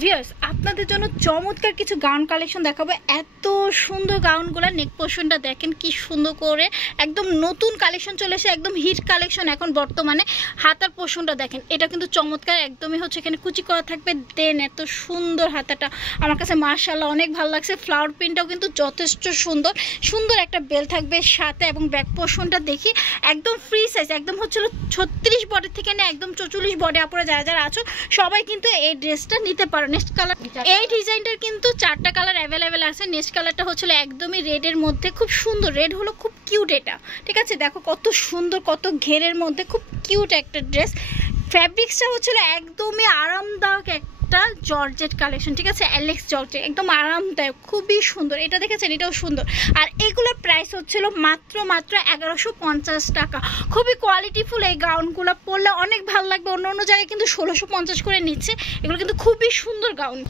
Viewers আপনাদের জন্য চমৎকার কিছু গাউন কালেকশন দেখাবো। এত সুন্দর গাউনগুলো, নেক পোর্শনটা দেখেন কি সুন্দর করে, একদম নতুন কালেকশন চলে এসে, একদম হিট কালেকশন এখন বর্তমানে। হাতার পোর্শনটা দেখেন, এটা কিন্তু চমৎকার, একদমই হচ্ছে এখানে কুচি করা থাকবে। দেন এত সুন্দর হাতাটা আমার কাছে মাশাআল্লাহ অনেক ভালো লাগছে। ফ্লাওয়ার প্রিন্টটাও কিন্তু যথেষ্ট সুন্দর, সুন্দর একটা বেল থাকবে সাথে। এবং ব্যাক পোর্শনটা দেখি একদম ফ্রি সাইজ, একদম হচ্ছিল 36 বডি থেকে নিয়ে একদম 44 বডি আপুরা যারা যারা আছো সবাই কিন্তু এই ড্রেসটা নিতে পারো। নেক্সট কালার, এই ডিজাইনটার কিন্তু 4টা কালার অ্যাভেলেবেল আছে। নেক্সট কালারটা হচ্ছিল একদমই রেডের মধ্যে, খুব সুন্দর রেড হলো, খুব কিউট এটা, ঠিক আছে। দেখো কত সুন্দর, কত ঘেরের মধ্যে খুব কিউট একটা ড্রেস। ফ্যাব্রিক্সটা হচ্ছিল একদমই আরামদায়ক একটা জর্জেট কালেকশন, ঠিক আছে, অ্যালেক্স জর্জেট, একদম আরামদায়ক, খুবই সুন্দর। এটা দেখেছেন, এটাও সুন্দর। আর এগুলোর প্রাইস হচ্ছিল মাত্র 1150 টাকা। খুবই কোয়ালিটিফুল এই গাউনগুলো, পরলে অনেক ভালো লাগবে। অন্য অন্য জায়গায় কিন্তু 1650 করে নিচ্ছে, এগুলো কিন্তু খুবই সুন্দর গাউন।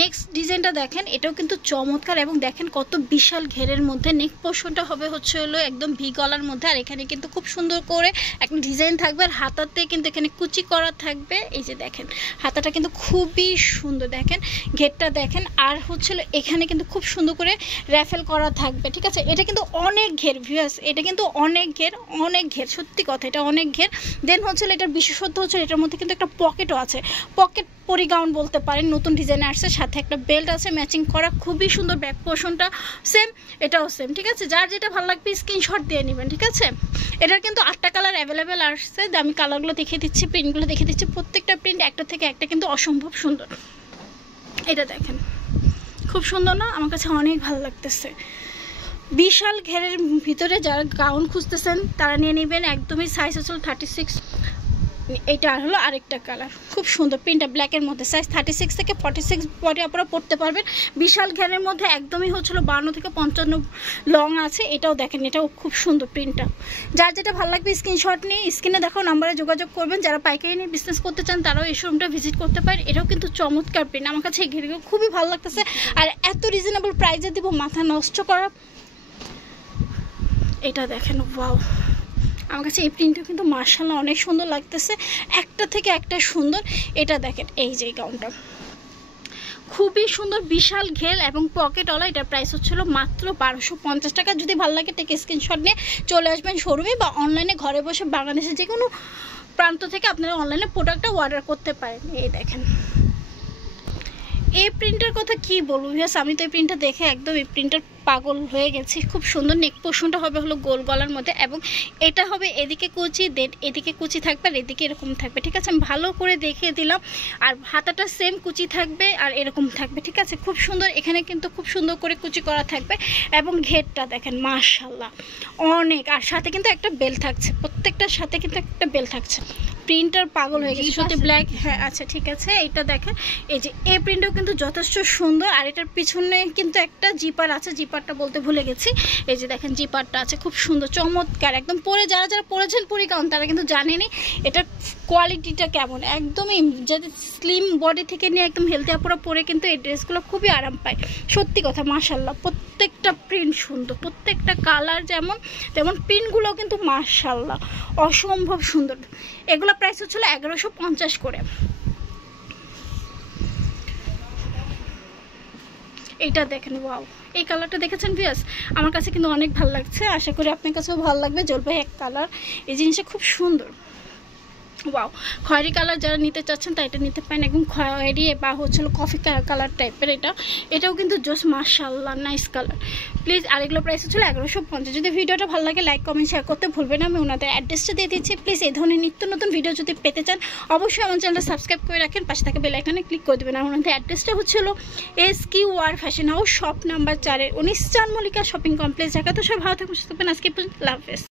নেক্সট ডিজাইনটা দেখেন, এটাও কিন্তু চমৎকার এবং দেখেন কত বিশাল ঘেরের মধ্যে। নেক পোর্শনটা হবে হচ্ছে হলো একদম ভি গলার মধ্যে, আর এখানে কিন্তু খুব সুন্দর করে একটা ডিজাইন থাকবে। আর হাতাতে কিন্তু এখানে কুচি করা থাকবে, এই যে দেখেন হাতাটা কিন্তু খুবই সুন্দর, দেখেন ঘেরটা দেখেন। আর হচ্ছিল এখানে কিন্তু খুব সুন্দর করে র্যাফেল করা থাকবে, ঠিক আছে। এটা কিন্তু অনেক ঘের ভিউয়ার্স, এটা কিন্তু অনেক ঘের, অনেক ঘের, সত্যি কথা এটা অনেক ঘের। দেন হচ্ছিল এটার বিশেষত্ব হচ্ছে এটার মধ্যে কিন্তু একটা পকেটও আছে, পকেট পরি গাউন বলতে পারেন, নতুন ডিজাইনে আসছে, সাথে একটা বেল্ট আছে ম্যাচিং করা, খুবই সুন্দর। ব্যাক পোর্শনটা সেম, এটাও সেম, ঠিক আছে। যার যেটা ভালো লাগবে স্ক্রিনশট দিয়ে নেবেন, ঠিক আছে। এটার কিন্তু 8টা কালার অ্যাভেলেবেল আসছে। আমি কালারগুলো দেখিয়ে দিচ্ছি, প্রিন্টগুলো দেখিয়ে দিচ্ছি। প্রত্যেকটা প্রিন্ট একটা থেকে একটা কিন্তু অসম্ভব সুন্দর। এটা দেখেন খুব সুন্দর না, আমার কাছে অনেক ভালো লাগতেছে। বিশাল ঘেরের ভিতরে যারা গাউন খুঁজতেছেন তারা নিয়ে নেবেন, একদমই সাইজ হচ্ছে 36। এটা হলো আরেকটা কালার, খুব সুন্দর প্রিন্টটা ব্ল্যাকের মধ্যে, সাইজ 36 থেকে 46 বডি আপনারা পড়তে পারবেন। বিশাল ঘেরের মধ্যে একদমই হচ্ছিল 52 থেকে 55 লং আছে। এটাও দেখেন, এটাও খুব সুন্দর প্রিন্টটা। যার যেটা ভালো লাগবে স্ক্রিনশট নিয়ে স্ক্রিনে দেখো নাম্বারে যোগাযোগ করবেন। যারা পাইকারি নিয়ে বিজনেস করতে চান তারাও এই শোরুমটা ভিজিট করতে পারেন। এটাও কিন্তু চমৎকার প্রিন্ট, আমার কাছে এই ঘেরগুলো খুবই ভালো লাগতেছে। আর এত রিজনেবল প্রাইসে দিব, মাথা নষ্ট করা। এটা দেখেন, ওয়াও, আমার কাছে এই প্রিন্টটা কিন্তু মাশাআল্লাহ অনেক সুন্দর লাগতেছে, একটা থেকে একটা সুন্দর। এটা দেখেন, এই যে গাউনটা খুবই সুন্দর, বিশাল ঘের এবং পকেটওয়ালা। এটার প্রাইস হচ্ছিল মাত্র 1250 টাকা। যদি ভালো লাগে টেক স্ক্রিনশট নিয়ে চলে আসবেন শোরুমে, বা অনলাইনে ঘরে বসে বাংলাদেশের যে কোনো প্রান্ত থেকে আপনারা অনলাইনে প্রোডাক্টটা অর্ডার করতে পারেন। এই দেখেন এই প্রিন্টের কথা কি বলবো ভিউয়ার্স, আমি তো এই প্রিন্টটা দেখে একদম এই প্রিন্টার পাগল হয়ে গেছি। খুব সুন্দর। নেক পোর্শনটা হবে হলো গোল গলার মধ্যে, এবং এটা হবে এদিকে কুচি, দেন এদিকে কুচি থাকবে, আর এদিকে এরকম থাকবে, ঠিক আছে। আমি ভালো করে দেখিয়ে দিলাম। আর হাতাটা সেম কুচি থাকবে আর এরকম থাকবে, ঠিক আছে। খুব সুন্দর, এখানে কিন্তু খুব সুন্দর করে কুচি করা থাকবে। এবং ঘেরটা দেখেন মাশাআল্লাহ অনেক, আর সাথে কিন্তু একটা বেল থাকছে, প্রত্যেকটার সাথে কিন্তু একটা বেল থাকছে। প্রিন্টার পাগল হয়ে গেছে সত্যি, ব্ল্যাক। হ্যাঁ আচ্ছা ঠিক আছে, এটা দেখেন, এই যে এই প্রিন্টটাও কিন্তু যথেষ্ট সুন্দর। আর এটার পিছনে কিন্তু একটা জিপার আছে, জিপারটা বলতে ভুলে গেছি। এই যে দেখেন জিপারটা আছে, খুব সুন্দর চমৎকার। একদম পরে যারা যারা পরেছেন পরি গাউন তারা কিন্তু জানেনই এটার কোয়ালিটিটা কেমন। একদমই যাদের স্লিম বডি থেকে নিয়ে একদম হেলদি আপুরা পরে কিন্তু এই ড্রেসগুলো খুবই আরাম পায়, সত্যি কথা। মাশাআল্লাহ প্রত্যেকটা প্রিন্ট সুন্দর, প্রত্যেকটা কালার যেমন তেমন প্রিন্টগুলোও কিন্তু মাশাআল্লাহ অসম্ভব সুন্দর। এগুলো প্রাইস হচ্ছিল 1150 করে। এইটা দেখেন, ওয়াও, এই কালারটা দেখেছেন ভিউয়ার্স, আমার কাছে কিন্তু অনেক ভালো লাগছে। আশা করি আপনার কাছেও ভালো লাগবে। জলপাই এক কালার, এই জিনিসটা খুব সুন্দর। ওয়াও, খয়েরি কালার যারা নিতে চাচ্ছেন তা এটা নিতে পারেন, একদম খয়েরি বা হচ্ছিল কফি কালার টাইপের। এটাও কিন্তু জোস, মাশাআল্লাহ নাইস কালার। প্লিজ, আর এগুলো প্রাইস হচ্ছিল 1150। যদি ভিডিওটা ভালো লাগে লাইক কমেন্ট শেয়ার করতে ভুলবেন না। আমি ওনাদের অ্যাড্রেসটা দিয়ে দিচ্ছি। প্লিজ এই ধরনের নিত্য নতুন ভিডিও যদি পেতে চান অবশ্যই আমার চ্যানেলটা সাবস্ক্রাইব করে রাখেন, পাশে থাকা বেল আইকনে ক্লিক করে দেবেন। আর ওনাদের অ্যাড্রেসটা হচ্ছিল SQR fashion house, shop number 4-19 Chanmallika shopping complex, Dhaka. তো সব ভালো থাকবেন, সুস্থ থাকবেন। আজকে লাভ।